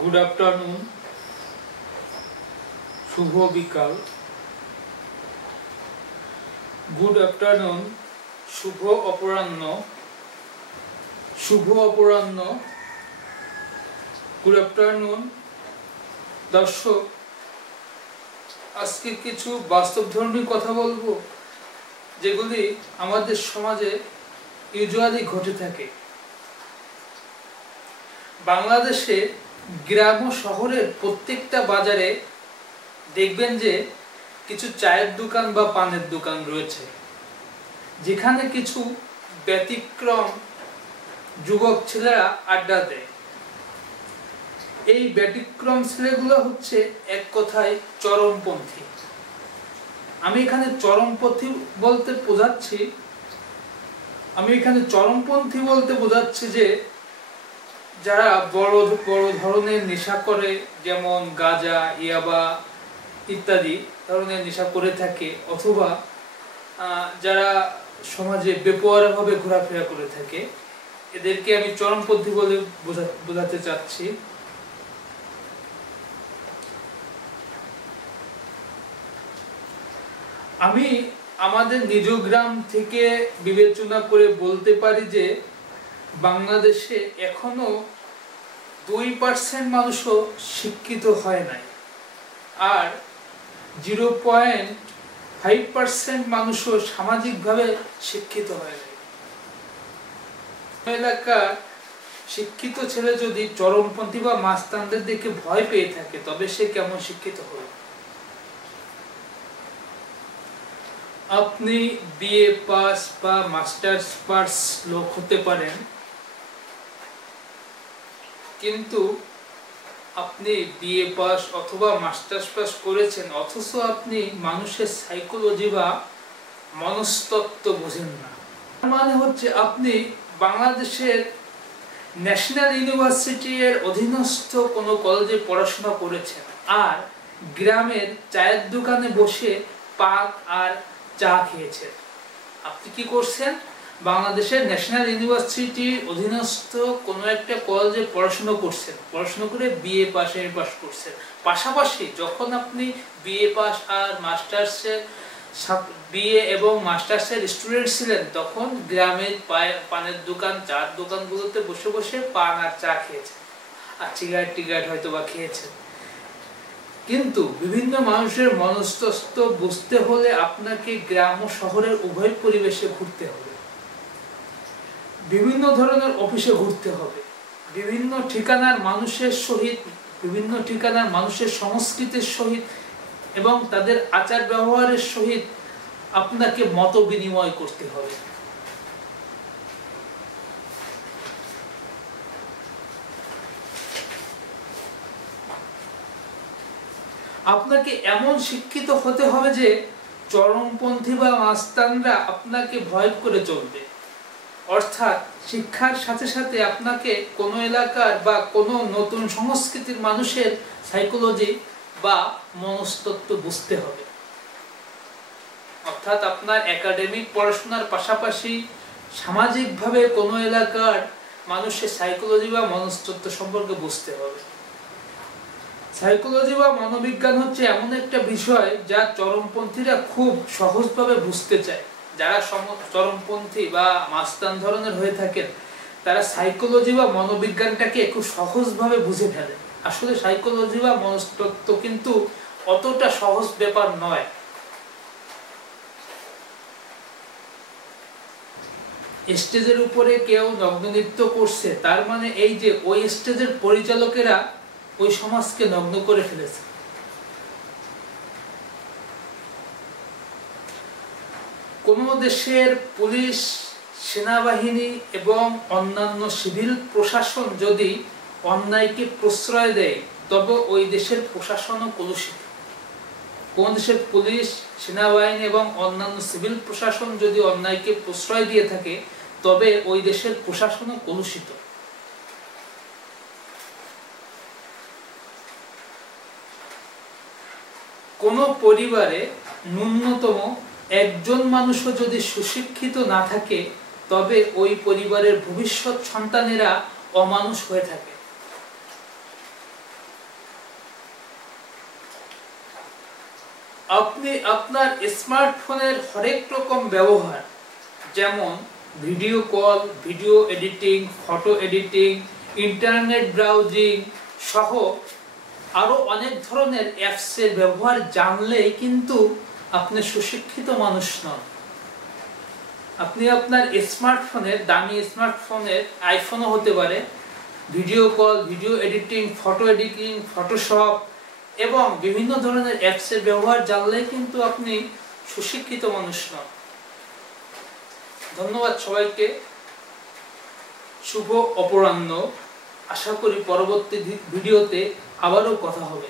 Good afternoon, শুভ বিকাল। Good afternoon, শুভ অপরাহ্ন, শুভ অপরাহ্ন। Good afternoon দর্শক, আজকে কিছু বাস্তবধর্মী কথা বলবো যেগুলি আমাদের সমাজে ইউজুয়ালি ঘটে থাকে। বাংলাদেশে গ্রাম ও শহরের প্রত্যেকটা বাজারে দেখবেন যে কিছু চায়ের দোকান বা পানের দোকান রয়েছে, যেখানে কিছু ব্যতিক্রম যুবক ছেলেরা আড্ডা দেয়। এই ব্যতিক্রম ছেলেগুলো হচ্ছে এক কথায় চরমপন্থী। আমি এখানে চরমপন্থী বলতে বোঝাচ্ছি যে যারা বড় বড় ধরনের নেশা করে, যেমন গাঁজা, ইয়াবা ইত্যাদি ধরনের নেশা করে থাকে, অথবা যারা সমাজে বেপরোয়াভাবে ঘোরাফেরা করে থাকে, এদেরকে আমি চরমপন্থী বলে বোঝাতে চাচ্ছি। আমি আমাদের নিজ গ্রাম থেকে বিবেচনা করে বলতে পারি যে বাংলাদেশে এখনো 2% মানুষও শিক্ষিত হয় নাই, আর 0.5% মানুষও সামাজিকভাবে শিক্ষিত হয় নাই। এলাকার শিক্ষিত ছেলে যদি চরমপন্থী বা মাস্তানদের দেখে ভয় পেয়ে থাকে, তবে সে কেমন শিক্ষিত হবে? আপনি বিএ পাস বা মাস্টার্স পাস লোক হতে পারেন, কিন্তু আপনি বিএ পাস অথবা মাস্টার্স পাস করেছেন, অথচ আপনি মানুষের সাইকোলজি বা মনস্তত্ত্ব বোঝেন না। মানে হচ্ছে আপনি বাংলাদেশের ন্যাশনাল ইউনিভার্সিটি এর অধীনস্থ কোনো কলেজে পড়াশোনা করেছেন, আর গ্রামের চায়ের দোকানে বসে পান আর চা খেয়েছেন। আপনি কি করছেন? বাংলাদেশের ন্যাশনাল ইউনিভার্সিটির অধীনস্থ কোনো একটা কলেজে পড়াশোনা করছেন, পড়াশোনা করে বিএ পাস করছেন। পাশাপাশি যখন আপনি বিএ পাস আর মাস্টার্সের বিএ এবং মাস্টার্সের স্টুডেন্ট ছিলেন, তখন গ্রামের পানের দোকান, চার দোকানগুলোতে বসে বসে পান আর চা খেয়েছেন, আর সিগারেট হয়তো বা খেয়েছেন। কিন্তু বিভিন্ন মানুষের মনস্তত্ত্ব বুঝতে হলে আপনাকে গ্রাম ও শহরের উভয় পরিবেশে ঘুরতে হবে, বিভিন্ন ধরনের অফিসে ঘুরতে হবে, বিভিন্ন ঠিকানার মানুষের সহিত, বিভিন্ন ঠিকানার মানুষের সংস্কৃতির সহিত এবং তাদের আচার ব্যবহারের সহিত আপনাকে মত বিনিময় করতে হবে। আপনাকে এমন শিক্ষিত হতে হবে যে চরমপন্থী বা মাস্তানরা আপনাকে ভয় করে চলবে। অর্থাৎ শিক্ষার সাথে সাথে আপনাকে কোনো এলাকার বা কোনো নতুন সংস্কৃতির মানুষের সাইকোলজি বা মনস্তত্ত্ব বুঝতে হবে। অর্থাৎ আপনার একাডেমিক পড়াশোনার পাশাপাশি সামাজিকভাবে কোনো এলাকার মানুষের সাইকোলজি বা মনস্তত্ত্ব সম্পর্কে বুঝতে হবে। সাইকোলজি বা মনোবিজ্ঞান হচ্ছে এমন একটা বিষয় যা চরমপন্থীরা খুব সহজভাবে বুঝতে চায়। যারা চরমপন্থী বা মাস্তান ধরনের হয়ে থাকেন, তারা সাইকোলজি বা মনোবিজ্ঞানটাকে খুব সহজভাবে বুঝে ফেলে। আসলে সাইকোলজি বা মনস্তত্ত্ব কিন্তু অতটা সহজ ব্যাপার নয়। স্টেজের উপরে কেউ নগ্ন নৃত্য করছে, তার মানে এই যে ওই স্টেজের পরিচালকেরা ওই সমাজকে নগ্ন করে ফেলেছে। কোন দেশের পুলিশ, সেনাবাহিনী এবং অন্যান্য সিভিল প্রশাসন যদি অন্যায়কে প্রশ্রয় দেয়, তবে ওই দেশের প্রশাসনও কলুষিত। কোন দেশের পুলিশ, সেনাবাহিনী এবং অন্যান্য সিভিল প্রশাসন যদি অন্যায়কে প্রশ্রয় দিয়ে থাকে, তবে ওই দেশের প্রশাসনও কলুষিত। কোন পরিবারে ন্যূনতম একজন মানুষও যদি সুশিক্ষিত না থাকে, তবে ওই পরিবারের ভবিষ্যৎ সন্তানেরা অমানুষ হয়ে থাকে। আপনি আপনার স্মার্টফোনের হরেক রকম ব্যবহার, যেমন video call, video editing, photo editing, internet browsing সহ আরো অনেক ধরনের অ্যাপসের ব্যবহার জানলেই কিন্তু আপনি সুশিক্ষিত মানুষ নন। আপনি আপনার স্মার্টফোনের, দামি স্মার্টফোনের, আইফোনও হতে পারে, video call, video editing, Photoshop এবং বিভিন্ন ধরনের অ্যাপসের ব্যবহার জানলেই কিন্তু আপনি সুশিক্ষিত মানুষ নন। ধন্যবাদ সবাইকে। শুভ অপরাহ্ন। আশা করি পরবর্তী ভিডিওতে আবারও কথা হবে।